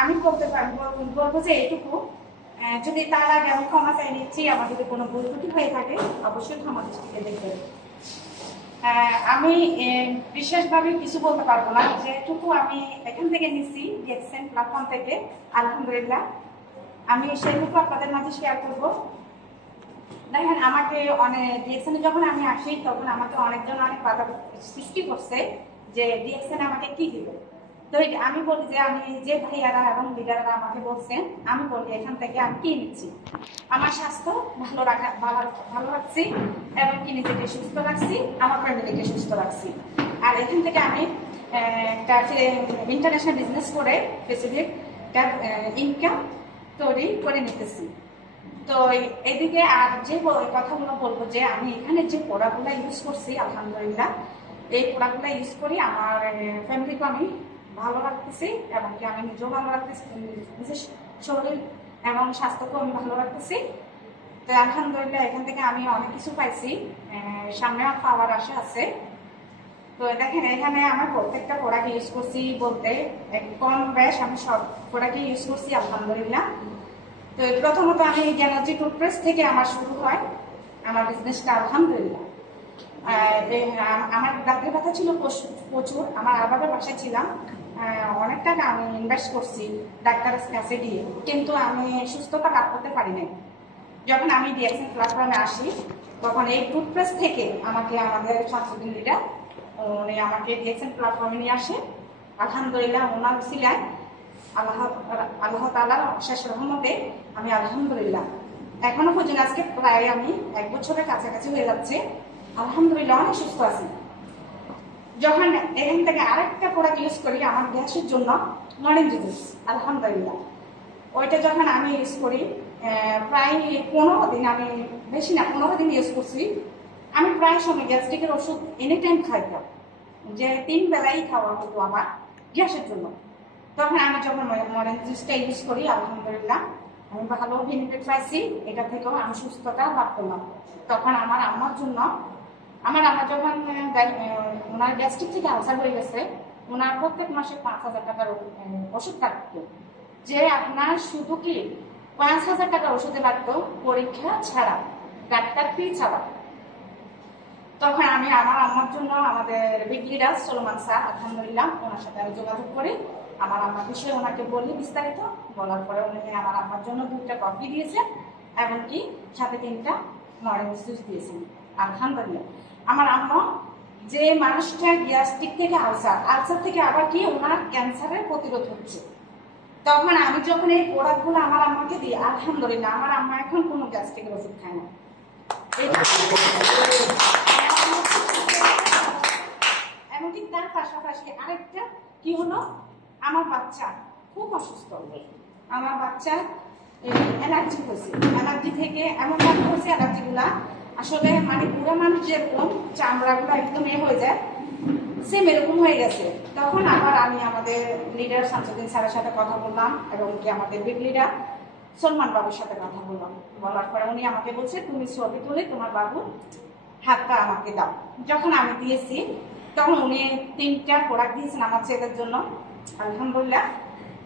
আমি বলবো যে এইটুকু, যদি তার আগে আমি ক্ষমা চাই নিচ্ছি, আমার যদি কোনো ভুল ত্রুটি হয়ে থাকে অবশ্যই ক্ষমা দৃষ্টিতে দেখবেন। আমি বিশেষভাবে কিছু বলতে পারবো না, যেটুকু আমি এখান থেকে নিচ্ছি ডিএক্সএন প্ল্যাটফর্ম থেকে, আলহামদুলিল্লাহ আমি সেইটুকু আপনাদের মাঝে শেয়ার করবো। দেখেন, আমাকে ডিএক্সএনে যখন আমি আসি তখন আমাকে অনেকজন অনেক বাধা সৃষ্টি করছে যে ডিএক্সএন আমাকে কি দিবে। তো আমি বলি যে আমি যে ভাইয়ারা এবং লিডাররা আমাকে বলছেন, আমি বলি এখান থেকে আমি কি নিচ্ছি, আমার স্বাস্থ্য ভালো রাখছি এবং কি নিজেকে সুস্থ রাখছি, আমার ফ্যামিলিকে সুস্থ রাখছি। আর এখান থেকে আমি একটা ইন্টারন্যাশনাল বিজনেস করে স্পেসিফিক ইনকাম তৈরি করে নিতেছি। তো এদিকে আর যে কথাগুলো বলবো যে আমি এখানে যে প্রোডাক্টগুলো ইউজ করছি, আলহামদুলিল্লাহ এই প্রোডাক্টগুলো ইউজ করি আমার ফ্যামিলিকে আমি ভালো রাখতেছি এবং কি আমি নিজেও ভালো রাখতেছি, নিজের শরীর এবং স্বাস্থ্যকেও আমি ভালো রাখতেছি। তো আলহামদুলিল্লাহ এখান থেকে আমি অনেক কিছু পাইছি, সামনে পাওয়ার আশা আছে। তো দেখেন, এখানে আমার প্রত্যেকটা প্রোডাক্ট ইউজ করছি বলতে কম বেশ আমি সব প্রোডাক্ট ইউজ করছি আলহামদুলিল্লাহ। তো প্রথমত আমি জ্ঞানার্জি টুথপেস্ট থেকে আমার শুরু হয় আমার বিজনেসটা আলহামদুলিল্লাহ। আমার দাঁতের ব্যথা ছিল প্রচুর, আমার আবাবের বাসায় ছিলাম, অনেক টাকা আমি ইনভেস্ট করছি ডাক্তারের কাছে দিয়ে, কিন্তু আমি সুস্থতা লাভ করতে পারি নাই। যখন আমি ডিএক্সএন প্ল্যাটফর্মে আসি তখন এই টুথপেস্ট থেকে আমাকে আমাদের শামসুদ্দিন লিডার উনি আমাকে ডিএক্সএন প্ল্যাটফর্মে নিয়ে আসে। আলহামদুলিল্লাহ ওনার ছিলেন আল্লাহ তাআলার অশেষ রহমতে আমি আলহামদুলিল্লাহ এখনো পর্যন্ত আজকে প্রায় আমি 1 বছরের কাছাকাছি হয়ে যাচ্ছে, আলহামদুলিল্লাহ অনেক সুস্থ আছি। যখন এখান থেকে আরেকটা প্রোডাক্ট ইউজ করি আমার গ্যাসের জন্য, অরেঞ্জ জুস, আলহামদুলিল্লাহ ওইটা যখন আমি ইউজ করি প্রায় 15 দিন, আমি বেশি না 15 দিন ইউজ করছি। আমি প্রায় সময় গ্যাস্ট্রিকের ওষুধ এনি টাইম খাইতাম, যে 3 বেলাই খাওয়া হতো আমার গ্যাসের জন্য। তখন আমি যখন অরেঞ্জ জুসটা ইউজ করি আলহামদুলিল্লাহ আমি ভালো বেনিফিট পাইছি, এটা থেকেও আমি সুস্থতা লাভ করলাম। তখন আমার আম্মার জন্য, আমার আম্মা যখন ওনার গ্যাস্ট্রিক থেকে আলসার হয়ে গেছে, ওনার প্রত্যেক মাসে 5,000 টাকার ওষুধ থাকতো, যে আপনার শুধু কি 5,000 টাকা ওষুধে লাগতো পরীক্ষা ছাড়া, ডাক্তার ফি ছাড়া। তখন আমি আমার আম্মার জন্য আমাদের বিগ লিডার সলোমান স্যার আলহামদুলিল্লাহ ওনার সাথে আমি যোগাযোগ করি, আমার আম্মার বিষয়ে ওনাকে বলি বিস্তারিত, বলার পরে উনি আমার আম্মার জন্য 2টা কফি দিয়েছেন এবং কি সাথে 3টা অরেঞ্জ জুস দিয়েছেন। আলহামদুলিল্লাহ আমার আম্মা, যে মানুষটা গ্যাস্ট্রিক থেকে আলসার থেকে আবার কি ওনার ক্যান্সারের প্রতিরোধ হচ্ছে, তখন আমি যখন এই প্রোডাক্টগুলো আমার আম্মাকে দিই আলহামদুলিল্লাহ আমার আম্মা এখন কোনো গ্যাস্ট্রিকের ওষুধ খায় না। এমনকি তার পাশাপাশি আরেকটা কি হলো, আমার বাচ্চা খুব অসুস্থ, আমার বাচ্চা অ্যালার্জি হয়েছে, অ্যালার্জি থেকে এমন ভাবে হয়েছে অ্যালার্জি গুলা আসলে মানে পুরো মানুষ যেরকম চামড়া গুলো একদম হয়ে যায় সেম এরকম হয়ে গেছে। তখন আবার আমি আমাদের লিডার শামসুদ্দিন স্যারের সাথে কথা বললাম এবং কি আমাদের বিগ লিডার সলমান বাবুর সাথে কথা বললাম, বলার পরে উনি আমাকে বলছে তুমি ছবি তুলে তোমার বাবুর হাতটা আমাকে দাও। যখন আমি দিয়েছি তখন উনি 3টা প্রোডাক্ট দিয়েছেন আমার ছেলের জন্য, আলহামদুলিল্লাহ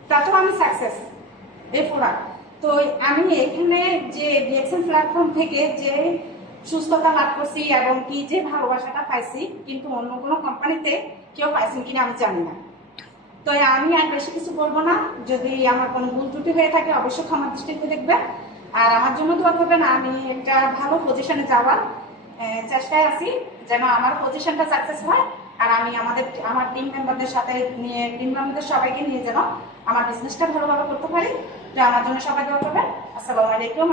তাতেও আমি সাকসেস এই প্রোডাক্ট। তো আমি এখানে যে ডিএক্সএন প্ল্যাটফর্ম থেকে যে সুস্থতা লাভ করছি এবং কি যে ভালোবাসাটা পাইছি, কিন্তু অন্য কোনো কোম্পানিতে কেউ পাইছেন কিনা আমি জানি না। তো আমি আর বেশি কিছু বলবো না, যদি আমার কোনো ভুল ত্রুটি হয়ে থাকে অবশ্যই ক্ষমা দৃষ্টিতে দেখবেন, আর আমার জন্য দোয়া করবেন আমি একটা ভালো পজিশনে যাওয়ার চেষ্টায় আছি, যেন আমার পজিশনটা সাকসেস হয়। আর আমি আমার টিম মেম্বারদের সাথে নিয়ে, টিম মেম্বারদের সবাইকে নিয়ে যেন আমার বিজনেসটা ভালোভাবে করতে পারি। তো আমার জন্য সবাই দোয়া করবেন। আসসালামু আলাইকুম।